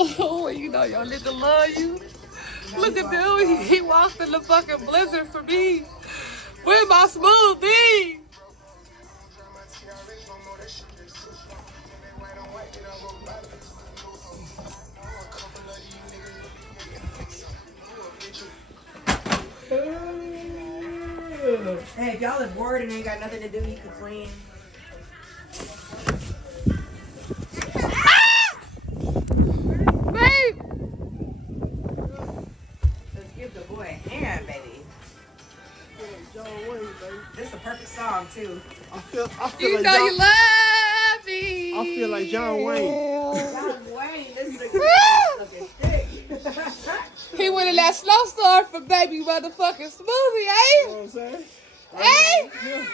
Oh, you know your nigga love you. Look at dude. He walked in the fucking blizzard for me. Where my smoothie? Hey, if y'all are bored and ain't got nothing to do, you can clean. Babe! Let's give the boy a hand, baby. This is a perfect song, too. I feel You like know John, you love me. I feel like John Wayne. John Wayne, this is a good looking stick. He went in that slow start for baby motherfucking smoothie, You know what I'm saying? eh? Eh? Yeah.